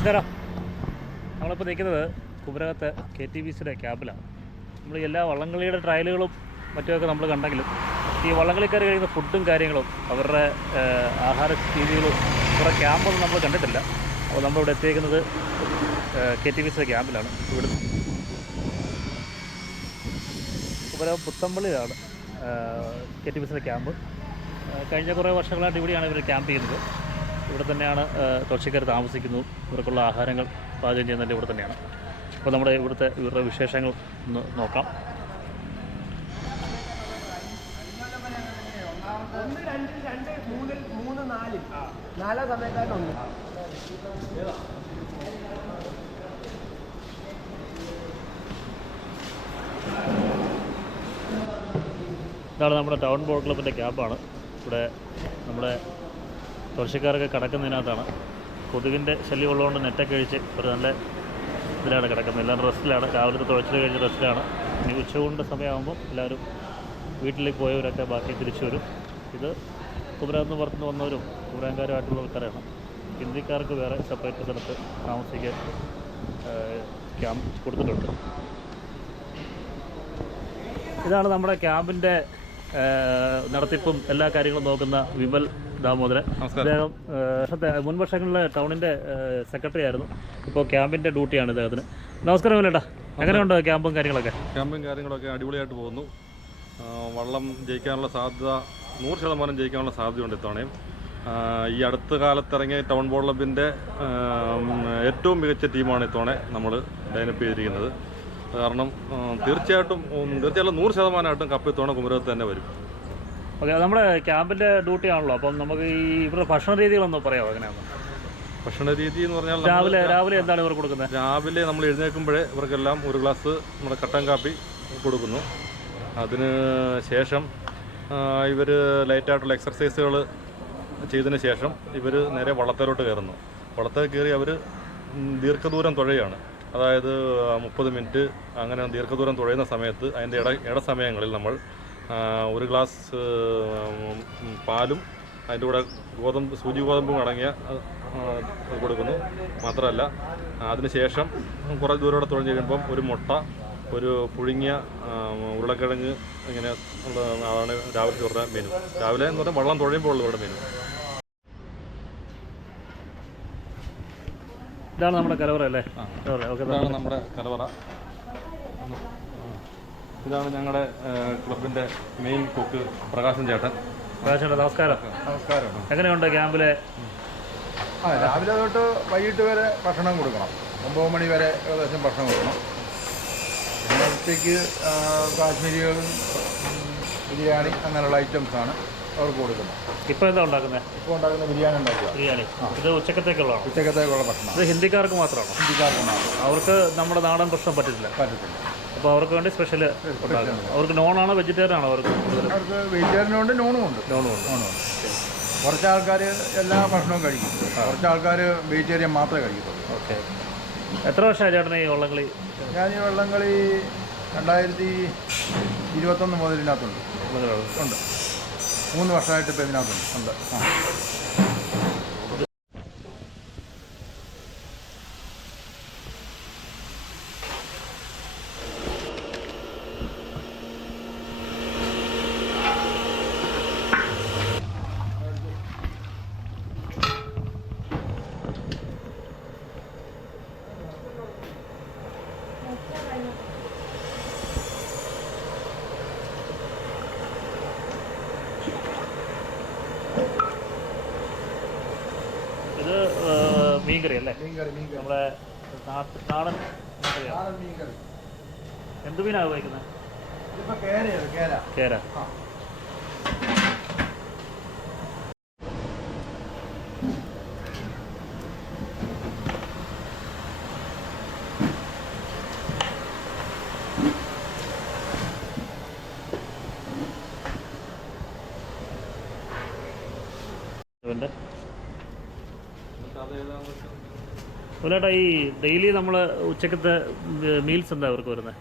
നമസ്കാരം. നമ്മളിപ്പോൾ നിൽക്കുന്നത് കുമരകത്ത് കെ ടി ബി സിയുടെ ക്യാമ്പിലാണ്. നമ്മൾ എല്ലാ വള്ളംകളിയുടെ ട്രയലുകളും മറ്റുമൊക്കെ നമ്മൾ കണ്ടെങ്കിലും ഈ വള്ളംകളിക്കാർ കഴിക്കുന്ന ഫുഡും കാര്യങ്ങളും അവരുടെ ആഹാര രീതികളും കുറേ ക്യാമ്പൊന്നും നമ്മൾ കണ്ടിട്ടില്ല. അപ്പോൾ നമ്മളിവിടെ എത്തിയേക്കുന്നത് കെ ടി ബി സിയുടെ ക്യാമ്പിലാണ്. ഇവിടെ കുമരകം പുത്തമ്പള്ളിയിലാണ് കെ ടി ബി സിയുടെ ക്യാമ്പ്. കഴിഞ്ഞ കുറേ വർഷങ്ങളായിട്ട് ഇവിടെയാണ് ഇവർ ക്യാമ്പ് ചെയ്യുന്നത്. ഇവിടെ തന്നെയാണ് കർഷകർ താമസിക്കുന്നത് ഇവർക്കുള്ള ആഹാരങ്ങൾ പാചകം ചെയ്യുന്നതിന്റെ ഇവിടെ തന്നെയാണ്. അപ്പോൾ നമ്മുടെ ഇവിടുത്തെ ഇവരുടെ വിശേഷങ്ങൾ ഒന്ന് നോക്കാം. ഇതാണ് നമ്മുടെ ടൗൺ ബോട്ട് ക്ലബിന്റെ ക്യാമ്പാണ്. ഇവിടെ നമ്മുടെ തുളച്ചിക്കാരൊക്കെ കിടക്കുന്നതിനകത്താണ്. കൊതുകിന്റെ ശല്യം ഉള്ളതുകൊണ്ട് നെറ്റൊക്കെ കഴിച്ച് ഒരു നല്ല ഇതിലാണ് കിടക്കുന്നത്. എല്ലാവരും റെസ്റ്റിലാണ്. രാവിലത്തെ തുഴച്ചിൽ കഴിഞ്ഞ് റെസ്റ്റിലാണ്. ഇനി ഉച്ചകൊണ്ട് സമയമാകുമ്പോൾ എല്ലാവരും വീട്ടിലേക്ക് പോയവരൊക്കെ ബാക്കി തിരിച്ചു വരും. ഇത് കുമരകത്ത് പുറത്തുനിന്ന് വന്നവരും കുമരകക്കാരുമായിട്ടുള്ള ആൾക്കാരാണ് ഹിന്ദിക്കാർക്ക് വേറെ സെപ്പറേറ്റ് സ്ഥലത്ത് താമസിക്കാൻ ക്യാമ്പ് കൊടുത്തിട്ടുണ്ട്. ഇതാണ് നമ്മുടെ ക്യാമ്പിന്റെ നടത്തിപ്പും എല്ലാ കാര്യങ്ങളും നോക്കുന്ന വിമൽ ദാമോദരൻ. അദ്ദേഹം മുൻ വർഷങ്ങളിൽ ടൗണിന്റെ സെക്രട്ടറി ആയിരുന്നു. ഇപ്പോൾ ക്യാമ്പിന്റെ ഡ്യൂട്ടിയാണ് ഇദ്ദേഹത്തിന്. നമസ്കാരം വിമലേട്ടാ. എങ്ങനെയുണ്ട് ക്യാമ്പും കാര്യങ്ങളൊക്കെ? ക്യാമ്പും കാര്യങ്ങളൊക്കെ അടിപൊളിയായിട്ട് പോകുന്നു. വള്ളം ജയിക്കാനുള്ള സാധ്യത നൂറ് ശതമാനം ജയിക്കാനുള്ള സാധ്യതയുണ്ട് ഇത്തവണയും. ഈ അടുത്ത കാലത്ത് ഇറങ്ങിയ ടൗൺ ബോൾ ക്ലബിന്റെ ഏറ്റവും മികച്ച ടീമാണ് ഇത്തവണ നമ്മൾ ലൈനപ്പ് ചെയ്തിരിക്കുന്നത്. കാരണം തീർച്ചയായിട്ടും തീർച്ചയായിട്ടും നൂറ് ശതമാനമായിട്ടും കപ്പ് ഇത്തവണ കുമരകത്ത് തന്നെ വരും. ഓക്കെ നമ്മുടെ ക്യാമ്പിന്റെ ഡ്യൂട്ടി ആണല്ലോ അപ്പം നമുക്ക് ഈ ഇവരുടെ ഭക്ഷണ രീതികളൊന്ന് പറയാമോ എങ്ങനെയാണ് ഭക്ഷണ രീതി എന്ന് പറഞ്ഞാൽ രാവിലെ രാവിലെ എന്താണ് ഇവർ കൊടുക്കുന്നത്? രാവിലെ നമ്മൾ എഴുന്നേൽക്കുമ്പോഴേ ഇവർക്കെല്ലാം ഒരു ഗ്ലാസ് നമ്മുടെ കട്ടൻ കാപ്പി കൊടുക്കുന്നു. അതിന് ശേഷം ഇവർ ലൈറ്റായിട്ടുള്ള എക്സർസൈസുകൾ ചെയ്തതിന് ശേഷം ഇവർ നേരെ വള്ളത്തേലോട്ട് കയറുന്നു. വള്ളത്തേൽ കയറി അവർ ദീർഘദൂരം തുഴയാണ് അതായത് മുപ്പത് മിനിറ്റ് അങ്ങനെ ദീർഘദൂരം തുഴയുന്ന സമയത്ത് അതിന്റെ ഇട ഇട സമയങ്ങളിൽ നമ്മൾ ഒരു ഗ്ലാസ് പാലും അതിന്റെ കൂടെ ഗോതമ്പ് സൂചി ഗോതമ്പും അടങ്ങിയ കൊടുക്കുന്നു. മാത്രമല്ല അതിനുശേഷം കുറേ ദൂരോടെ തുഴഞ്ഞ് കഴിയുമ്പം ഒരു മുട്ട ഒരു പുഴുങ്ങിയ ഉരുളക്കിഴങ്ങ് ഇങ്ങനെ ഉള്ള അതാണ് രാവിലെ തുറന്ന മെനു. രാവിലെ എന്ന് പറഞ്ഞാൽ വെള്ളം തുഴയുമ്പോൾ ഉള്ളവരുടെ മെനു. ഇതാണ് നമ്മുടെ കലവറ അല്ലേ? ഓക്കെ ഇതാണ് നമ്മുടെ കലവറ. ഇതാണ് ഞങ്ങളുടെ ക്ലബിന്റെ മെയിൻ കുക്ക് പ്രകാശൻ ചേട്ടൻ. പ്രകാശേട്ടാ നമസ്കാരം. നമസ്കാരം. എങ്ങനെയുണ്ട് ക്യാമ്പിലെ? ആ രാവിലെ തൊട്ട് വൈകിട്ട് വരെ ഭക്ഷണം കൊടുക്കണം. ഒമ്പത് മണി വരെ ഏകദേശം ഭക്ഷണം കൊടുക്കണം. പിന്നെ ഉച്ചയ്ക്ക് കാശ്മീരികളും ബിരിയാണി അങ്ങനെയുള്ള ഐറ്റംസാണ് അവർക്ക് കൊടുക്കുന്നത്. ഇപ്പോൾ എന്താ ഉണ്ടാക്കുന്നത്? ഇപ്പോൾ ഉണ്ടാക്കുന്ന ബിരിയാണി ഉണ്ടാക്കുക. ബിരിയാണി. ഇത് ഉച്ചക്കത്തേക്കുള്ളതാണ്? ഉച്ചക്കത്തേക്കുള്ള ഭക്ഷണം. ഇത് ഹിന്ദിക്കാർക്ക് മാത്രമാണോ? മാത്രം. അവർക്ക് നമ്മുടെ നാടൻ ഭക്ഷണം പറ്റില്ല. പറ്റത്തില്ല. അപ്പോൾ അവർക്ക് വേണ്ടി സ്പെഷ്യൽ ഉണ്ടാക്കും അവർക്ക് നോണാണോ വെജിറ്റേറിയൻ ആണോ അവർക്ക് അവർക്ക് വെജിറ്റേറിയനും ഉണ്ട് നോണും ഉണ്ട്. നോണും ഉണ്ട്. നോണും ഉണ്ട്. കുറച്ച് ആൾക്കാർ എല്ലാ ഭക്ഷണവും കഴിക്കും. കുറച്ച് ആൾക്കാർ വെജിറ്റേറിയൻ മാത്രമേ കഴിക്കത്തുള്ളൂ. ഓക്കെ. എത്ര വർഷമായി ചേട്ടൻ ഈ വള്ളംകളി? ഞാൻ ഈ വള്ളംകളി രണ്ടായിരത്തി ഇരുപത്തൊന്ന് മുതലിനകത്തുണ്ട്. ഉണ്ട്. മൂന്ന് വർഷമായിട്ട് ഇപ്പോൾ ഇതിനകത്തുണ്ട്. ഉണ്ട്. ആ ഇത് ആ, മീൻകറി അല്ലേ നാട്ട്- നാടൻ എന്ത് മീനാണ് ഉപയോഗിക്കുന്നത് കേര. ഇവന്റെ അതുപോലെ ഈ ഡെയിലി നമ്മൾ ഉച്ചക്കത്തെ മീൽസ് എന്താ അവർക്ക് വരുന്നത്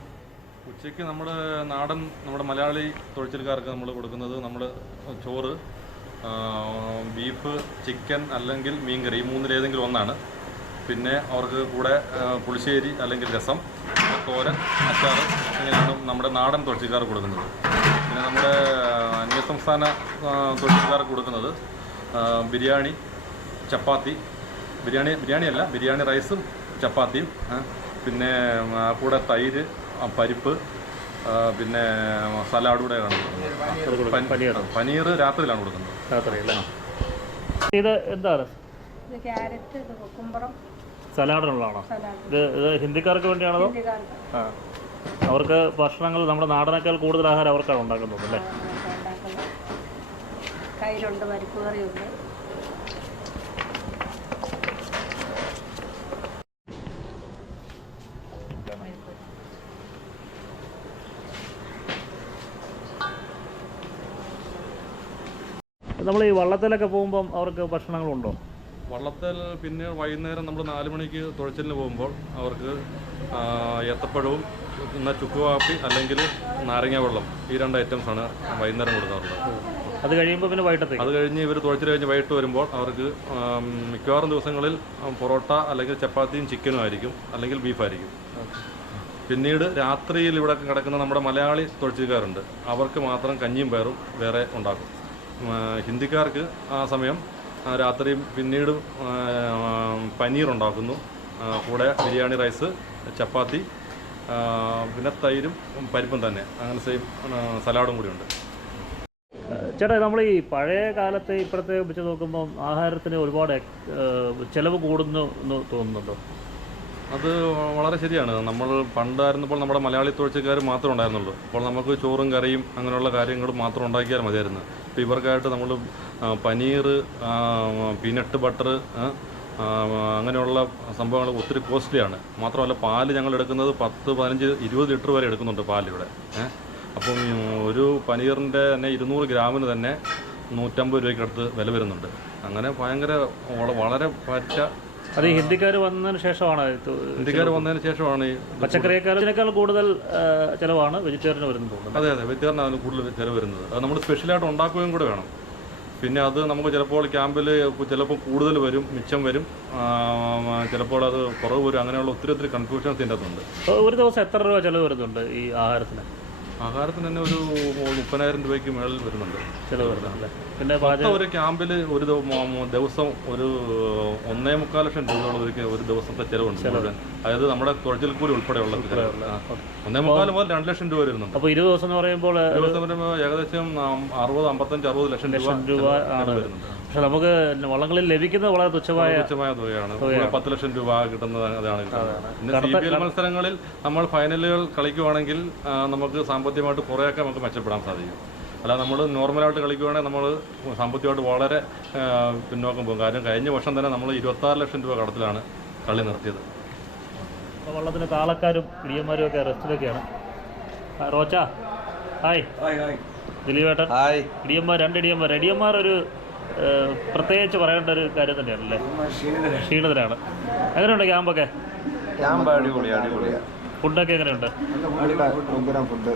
ഉച്ചയ്ക്ക് നമ്മൾ നാടൻ നമ്മുടെ മലയാളി തൊഴിച്ചിൽക്കാർക്ക് നമ്മൾ കൊടുക്കുന്നത് നമ്മൾ ചോറ് ബീഫ് ചിക്കൻ അല്ലെങ്കിൽ മീൻകറി ഈ മൂന്നിലേതെങ്കിലും ഒന്നാണ്. പിന്നെ അവർക്ക് കൂടെ പുളിശ്ശേരി അല്ലെങ്കിൽ രസം തോരൻ അച്ചാർ ഇങ്ങനെയാണ് നമ്മുടെ നാടൻ തുളച്ചിക്കാർ കൊടുക്കുന്നത്. പിന്നെ നമ്മുടെ അന്യസംസ്ഥാന തൊഴിൽക്കാർ കൊടുക്കുന്നത് ബിരിയാണി ചപ്പാത്തി ബിരിയാണി ബിരിയാണി അല്ല ബിരിയാണി റൈസും ചപ്പാത്തിയും പിന്നെ കൂടെ തൈര് പരിപ്പ് പിന്നെ സലാഡ് കൂടെ ആണ് അത് പനീർ പനീർ രാത്രിയിലാണ് കൊടുക്കുന്നത്. ഇത് എന്താണ്? സലാഡിനുള്ളതാണോ? സലാഡ്. ഇത് ഇത് ഹിന്ദിക്കാർക്ക് വേണ്ടിയാണോ ആ. അവർക്ക് ഭക്ഷണങ്ങൾ നമ്മുടെ നാടനേക്കാൾ കൂടുതൽ ആഹാരം അവർക്കാണ് ഉണ്ടാക്കുന്നത് അല്ലേ? കയ്യിലുണ്ട് പരിപ്പ് കറിയുണ്ട്. നമ്മൾ ഈ വള്ളത്തിലൊക്കെ പോകുമ്പം അവർക്ക് ഭക്ഷണങ്ങളുണ്ടോ? വള്ളത്തിൽ പിന്നെ വൈകുന്നേരം നമ്മൾ നാല് മണിക്ക് തുഴച്ചിലിന് പോകുമ്പോൾ അവർക്ക് ഏത്തപ്പഴവും പിന്നെ ചുക്ക് കാപ്പി അല്ലെങ്കിൽ നാരങ്ങ വെള്ളം ഈ രണ്ട് ഐറ്റംസ് ആണ് വൈകുന്നേരം കൊടുക്കാറുള്ളത്. അത് കഴിയുമ്പോൾ പിന്നെ വൈകിട്ടത്തേക്ക്? അത് കഴിഞ്ഞ് ഇവർ തുഴച്ചിൽ കഴിഞ്ഞ് വൈകിട്ട് വരുമ്പോൾ അവർക്ക് മിക്കവാറും ദിവസങ്ങളിൽ പൊറോട്ട അല്ലെങ്കിൽ ചപ്പാത്തിയും ചിക്കനും ആയിരിക്കും അല്ലെങ്കിൽ ബീഫായിരിക്കും പിന്നീട് രാത്രിയിൽ ഇവിടെ കിടക്കുന്ന നമ്മുടെ മലയാളി തുഴച്ചിൽക്കാരുണ്ട്. അവർക്ക് മാത്രം കഞ്ഞിയും പയറും വേറെ ഉണ്ടാക്കും. ഹിന്ദിക്കാർക്ക് ആ സമയം രാത്രി രാത്രിയും പിന്നീട് പനീർ ഉണ്ടാക്കുന്നു കൂടെ ബിരിയാണി റൈസ് ചപ്പാത്തി പിന്നെ തൈരും പരിപ്പും തന്നെ. അങ്ങനെ സെയിം സലാഡും കൂടി ഉണ്ട് ചേട്ടാ നമ്മൾ ഈ പഴയ കാലത്തെ ഇപ്പോഴത്തെ വെച്ച് നോക്കുമ്പോൾ ആഹാരത്തിന് ഒരുപാട് ചിലവ് കൂടുന്നു എന്ന് തോന്നുന്നുണ്ടോ? അത് വളരെ ശരിയാണ്. നമ്മൾ പണ്ടായിരുന്നപ്പോൾ നമ്മുടെ മലയാളി തുഴച്ചിക്കാർ മാത്രമേ ഉണ്ടായിരുന്നുള്ളൂ. അപ്പോൾ നമുക്ക് ചോറും കറിയും അങ്ങനെയുള്ള കാര്യങ്ങൾ മാത്രം ഉണ്ടാക്കിയാൽ മതിയായിരുന്നു. ഇപ്പോൾ ഇവർക്കായിട്ട് നമ്മൾ പനീർ പീനട്ട് ബട്ടർ അങ്ങനെയുള്ള സംഭവങ്ങൾ ഒത്തിരി കോസ്റ്റ്ലിയാണ്. മാത്രമല്ല പാൽ ഞങ്ങൾ എടുക്കുന്നത് പത്ത് പതിനഞ്ച് ഇരുപത് ലിറ്റർ വരെ എടുക്കുന്നുണ്ട് പാലിവിടെ. അപ്പം ഒരു പനീറിന്റെ തന്നെ ഇരുന്നൂറ് ഗ്രാമിന് തന്നെ നൂറ്റമ്പത് രൂപയ്ക്ക് അടുത്ത് വില വരുന്നുണ്ട്. അങ്ങനെ ഭയങ്കര വളരെ പറ്റ അത് ഈ ഹിന്ദിക്കാർ വന്നതിന് ശേഷമാണ് ഹിന്ദിക്കാർ വന്നതിന് ശേഷമാണ് ഈ പച്ചക്കറിയേക്കാൾ കൂടുതൽ ചിലവാണ് വെജിറ്റേറിയൻ വെജിറ്റേറിയന് വരുന്നത് അതെ അതെ. വെജിറ്റേറിയൻ അതിന് കൂടുതൽ ചിലവ് വരുന്നത്. അത് നമ്മൾ സ്പെഷ്യലായിട്ട് ഉണ്ടാക്കുകയും കൂടെ വേണം. പിന്നെ അത് നമുക്ക് ചിലപ്പോൾ ക്യാമ്പിൽ ചിലപ്പോൾ കൂടുതൽ വരും മിച്ചം വരും. ചിലപ്പോൾ അത് കുറവ് വരും. അങ്ങനെയുള്ള ഒത്തിരി ഒത്തിരി കൺഫ്യൂഷൻസ് ഇതിന്റെ അകത്തുണ്ട് ഒരു ദിവസം എത്ര രൂപ ചിലവ് വരുന്നുണ്ട് ഈ ആഹാരത്തിന്? ആഹാരത്തിന് തന്നെ ഒരു മുപ്പതിനായിരം രൂപയ്ക്ക് മേളിൽ വരുന്നുണ്ട്. ചെലവ് വരുന്നുണ്ട് അല്ലേ? പിന്നെ മൊത്തം ഒരു ക്യാമ്പിൽ ഒരു ദിവസം ഒരു ഒന്നേ മുക്കാൽ ലക്ഷം രൂപയോളം ഒരു ഒരു ദിവസത്തെ ചിലവുണ്ട്. അതായത് നമ്മുടെ തുഴച്ചിൽ കൂലി ഉൾപ്പെടെയുള്ള. ഒന്നേ മുക്കാൽ മുതൽ രണ്ട് ലക്ഷം രൂപ വരുന്നുണ്ട്. അപ്പോൾ ഇരുപത് ദിവസം എന്ന് പറയുമ്പോൾ ദിവസം ഏകദേശം അറുപത് അമ്പത്തഞ്ച് അറുപത് ലക്ഷം രൂപ ആണ്. വരുന്നുണ്ട്. പക്ഷെ നമുക്ക് വള്ളങ്ങളിൽ ലഭിക്കുന്നത് വളരെ തുച്ഛമായ തുച്ഛമായ തുകയാണ്. പത്ത് ലക്ഷം രൂപ കിട്ടുന്നത് അതാണ് കിട്ടുന്നത്. പിന്നെ സി പി എൽ മത്സരങ്ങളിൽ നമ്മൾ ഫൈനലുകൾ കളിക്കുവാണെങ്കിൽ നമുക്ക് സാമ്പത്തികമായിട്ട് കുറേയൊക്കെ നമുക്ക് മെച്ചപ്പെടാൻ സാധിക്കും. അല്ല നമ്മൾ നോർമലായിട്ട് കളിക്കുവാണെങ്കിൽ നമ്മൾ സാമ്പത്തികമായിട്ട് വളരെ പിന്നോക്കം പോകും. കാരണം കഴിഞ്ഞ വർഷം തന്നെ നമ്മൾ ഇരുപത്താറ് ലക്ഷം രൂപ കടത്തിലാണ് കളി നിർത്തിയത്. വള്ളത്തിന് താളക്കാരും ഇടിയന്മാരും ഒക്കെ റെസ്റ്റിലൊക്കെയാണ്. റോച്ച ഹായ്. ദിലീപേട്ടൻ. ഹായ്. ഇടിയന്മാർ രണ്ട് ഇടിയന്മാർ ഇടിയന്മാർ ഒരു പ്രത്യേകിച്ച് പറയേണ്ട ഒരു കാര്യം തന്നെയാണല്ലേ? ക്ഷീണിതരാണ്. എങ്ങനെയുണ്ട് ക്യാമ്പൊക്കെ? ക്യാമ്പ് ഫുഡൊക്കെ എങ്ങനെയുണ്ട്? ഫുഡ്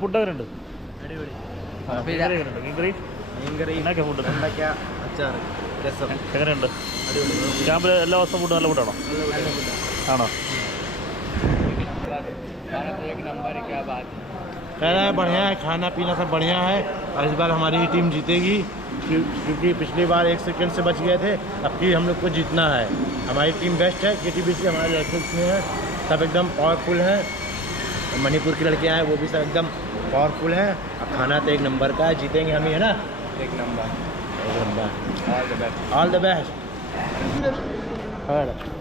ഫുഡ് എങ്ങനെയുണ്ട് മീൻകറി എങ്ങനെയുണ്ട് മീൻകറി മീൻകറി എന്നൊക്കെ ഫുഡ് വെണ്ടയ്ക്ക അച്ചാർ രസം. എങ്ങനെയുണ്ട്? ക്യാമ്പിൽ എല്ലാ ദിവസവും ഫുഡ് നല്ല ഫുഡാണോ ആണോ? कह रहा है बढ़िया है खाना पीना सब बढ़िया है। और इस बार हमारी ही टीम जीतेगी क्योंकि पिछली बार एक सेकंड से बच गए थे अब की हम लोग को जीतना है। हमारी टीम बेस्ट है के टी बी सी हमारे लड़के में है सब एकदम पावरफुल हैं। मणिपुर की लड़के आए वो भी सब एकदम पावरफुल हैं। अब खाना तो एक नंबर का है जीतेंगे हम ही है ना? एक नंबर। एक number. All the best all the best